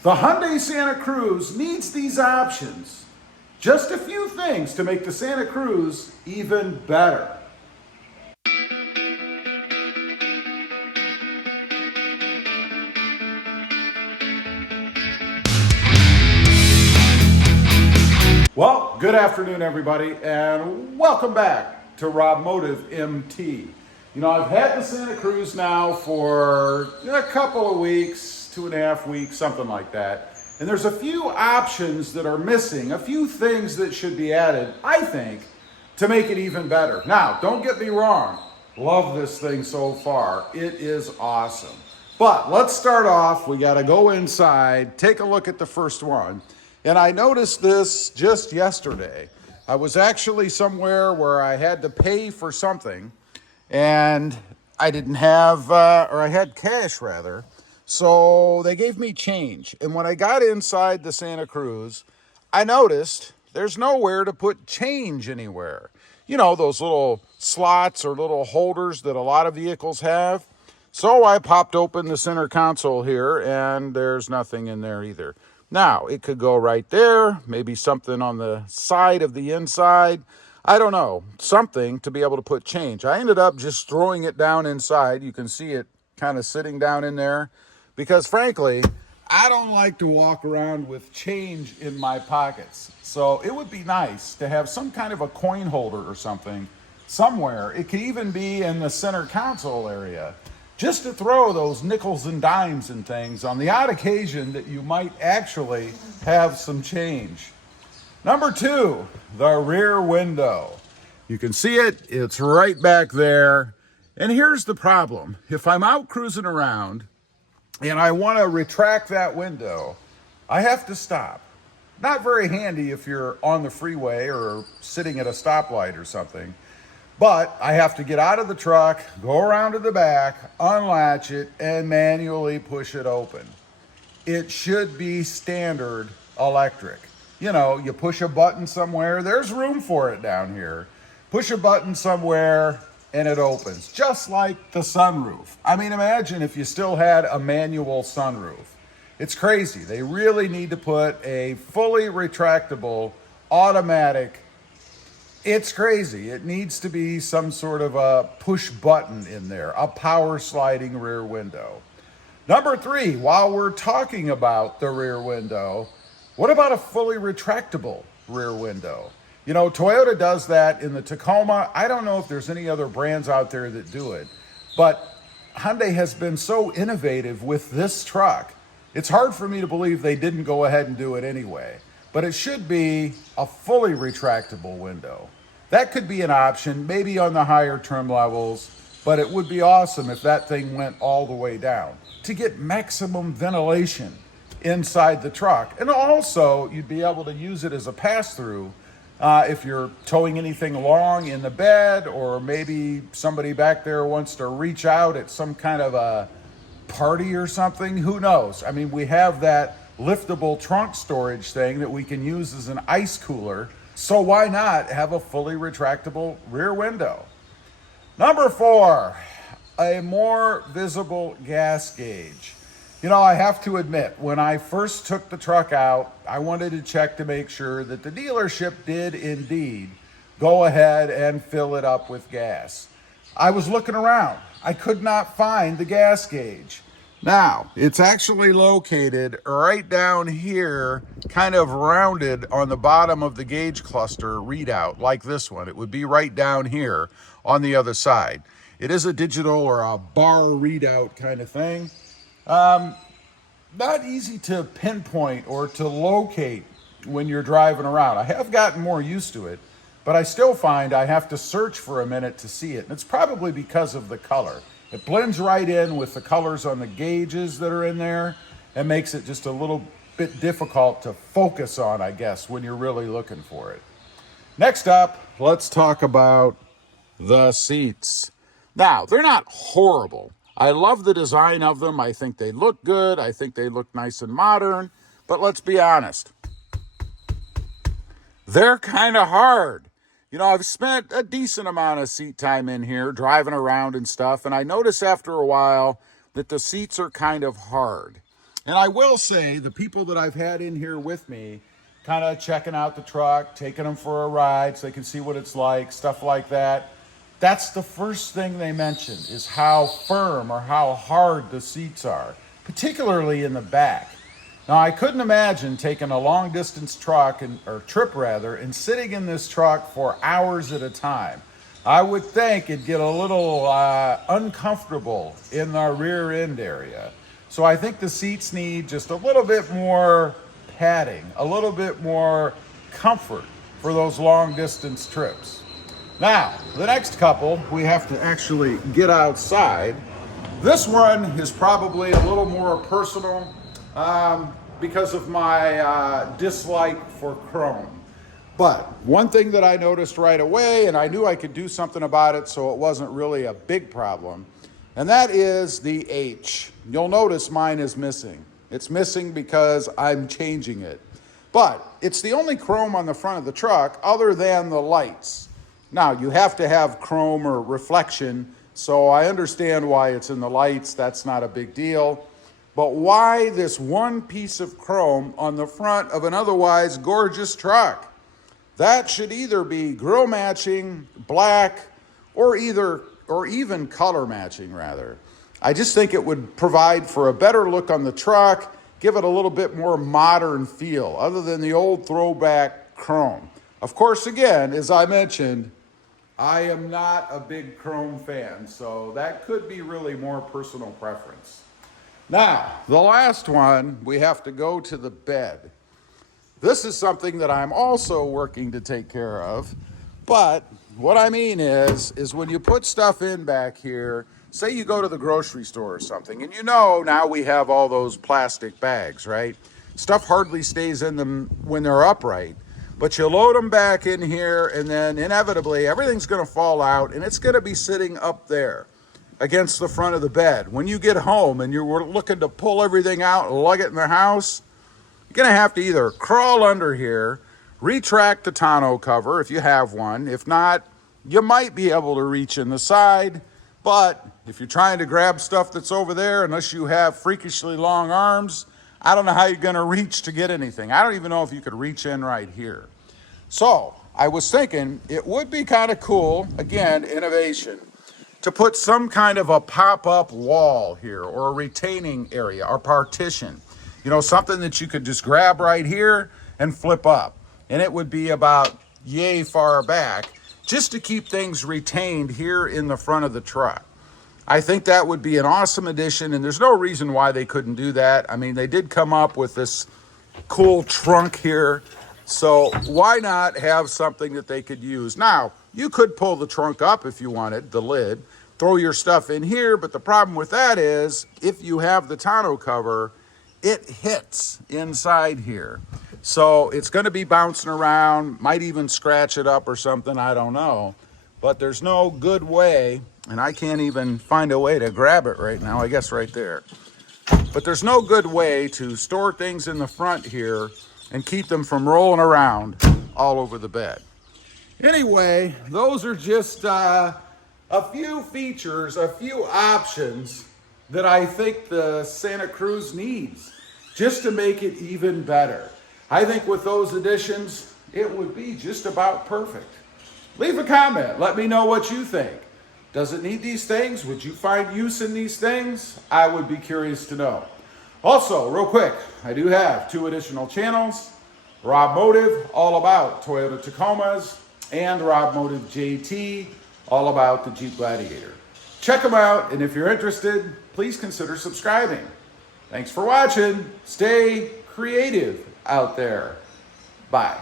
The Hyundai Santa Cruz needs these options. Just a few things to make the Santa Cruz even better. Well, good afternoon, everybody, and welcome back to Rob Motive MT. You know, I've had the Santa Cruz now for a couple of weeks, 2.5 weeks, something like that. And there's a few options that are missing, a few things that should be added, I think, to make it even better. Now, don't get me wrong. Love this thing so far. It is awesome. But let's start off. We got to go inside, take a look at the first one. And I noticed this just yesterday. I was actually somewhere where I had to pay for something, and I didn't have, or I had cash rather. So they gave me change. And when I got inside the Santa Cruz, I noticed there's nowhere to put change anywhere. You know, those little slots or little holders that a lot of vehicles have. So I popped open the center console here, and there's nothing in there either. Now, it could go right there, maybe something on the side of the inside. I don't know, something to be able to put change. I ended up just throwing it down inside. You can see it kind of sitting down in there because, frankly, I don't like to walk around with change in my pockets. So it would be nice to have some kind of a coin holder or something somewhere. It could even be in the center console area, just to throw those nickels and dimes and things on the odd occasion that you might actually have some change. Number 2, the rear window. You can see it, it's right back there. And here's the problem. If I'm out cruising around and I want to retract that window, I have to stop. Not very handy if you're on the freeway or sitting at a stoplight or something. But I have to get out of the truck, go around to the back, unlatch it, and manually push it open. It should be standard electric. You know, you push a button somewhere, there's room for it down here. Push a button somewhere and it opens, just like the sunroof. I mean, imagine if you still had a manual sunroof. It's crazy. They really need to put a fully retractable automatic. It's crazy. It needs to be some sort of a push button in there, a power sliding rear window. Number 3, while we're talking about the rear window, what about a fully retractable rear window? You know, Toyota does that in the Tacoma. I don't know if there's any other brands out there that do it, but Hyundai has been so innovative with this truck. It's hard for me to believe they didn't go ahead and do it anyway. But it should be a fully retractable window. That could be an option, maybe on the higher trim levels, but it would be awesome if that thing went all the way down to get maximum ventilation inside the truck. And also, you'd be able to use it as a pass-through if you're towing anything along in the bed, or maybe somebody back there wants to reach out at some kind of a party or something. Who knows? I mean, we have that liftable trunk storage thing that we can use as an ice cooler. So why not have a fully retractable rear window? Number 4, a more visible gas gauge. You know, I have to admit, when I first took the truck out, I wanted to check to make sure that the dealership did indeed go ahead and fill it up with gas. I was looking around. I could not find the gas gauge. Now, it's actually located right down here, kind of rounded on the bottom of the gauge cluster readout, like this one. It would be right down here on the other side. It is a digital or a bar readout kind of thing. Not easy to pinpoint or to locate when you're driving around. I have gotten more used to it, but I still find I have to search for a minute to see it. And it's probably because of the color. It blends right in with the colors on the gauges that are in there and makes it just a little bit difficult to focus on, I guess, when you're really looking for it. Next up, let's talk about the seats. Now, they're not horrible. I love the design of them. I think they look good. I think they look nice and modern. But let's be honest, they're kind of hard. You know, I've spent a decent amount of seat time in here driving around and stuff, and I notice after a while that the seats are kind of hard. And I will say, the people that I've had in here with me, kind of checking out the truck, taking them for a ride so they can see what it's like, stuff like that. That's the first thing they mention, is how firm or how hard the seats are, particularly in the back. Now, I couldn't imagine taking a long distance truck or trip rather, and sitting in this truck for hours at a time. I would think it'd get a little uncomfortable in the rear end area. So I think the seats need just a little bit more padding, a little bit more comfort for those long distance trips. Now, the next couple, we have to actually get outside. This one is probably a little more personal because of my dislike for chrome. But one thing that I noticed right away, and I knew I could do something about it so it wasn't really a big problem, and that is the H. You'll notice mine is missing. It's missing because I'm changing it. But it's the only chrome on the front of the truck other than the lights. Now, you have to have chrome or reflection, so I understand why it's in the lights. That's not a big deal. But why this one piece of chrome on the front of an otherwise gorgeous truck? That should either be grill matching, black, or even color matching rather. I just think it would provide for a better look on the truck, give it a little bit more modern feel, other than the old throwback chrome. Of course, again, as I mentioned, I am not a big chrome fan, so that could be really more personal preference. Now, the last one, we have to go to the bed. This is something that I'm also working to take care of, but what I mean is when you put stuff in back here, say you go to the grocery store or something, and you know now we have all those plastic bags, right? Stuff hardly stays in them when they're upright, but you load them back in here, and then inevitably everything's gonna fall out, and it's gonna be sitting up there against the front of the bed. When you get home and you're looking to pull everything out and lug it in the house, you're gonna have to either crawl under here, retract the tonneau cover if you have one. If not, you might be able to reach in the side, but if you're trying to grab stuff that's over there, unless you have freakishly long arms, I don't know how you're gonna reach to get anything. I don't even know if you could reach in right here. So I was thinking it would be kind of cool, again, innovation, to put some kind of a pop-up wall here, or a retaining area or partition. You know, something that you could just grab right here and flip up. And it would be about yay far back, just to keep things retained here in the front of the truck. I think that would be an awesome addition, and there's no reason why they couldn't do that. I mean, they did come up with this cool trunk here, so why not have something that they could use? Now, you could pull the trunk up if you wanted, the lid, throw your stuff in here, but the problem with that is, if you have the tonneau cover, it hits inside here. So it's gonna be bouncing around, might even scratch it up or something, I don't know. But there's no good way, and I can't even find a way to grab it right now, I guess right there. But there's no good way to store things in the front here and keep them from rolling around all over the bed. Anyway, those are just a few features, a few options that I think the Santa Cruz needs just to make it even better. I think with those additions, it would be just about perfect. Leave a comment. Let me know what you think. Does it need these things? Would you find use in these things? I would be curious to know. Also, real quick, I do have 2 additional channels. Rob Motive, all about Toyota Tacomas, and Rob Motive JT, all about the Jeep Gladiator. Check them out, and if you're interested, please consider subscribing. Thanks for watching. Stay creative out there. Bye.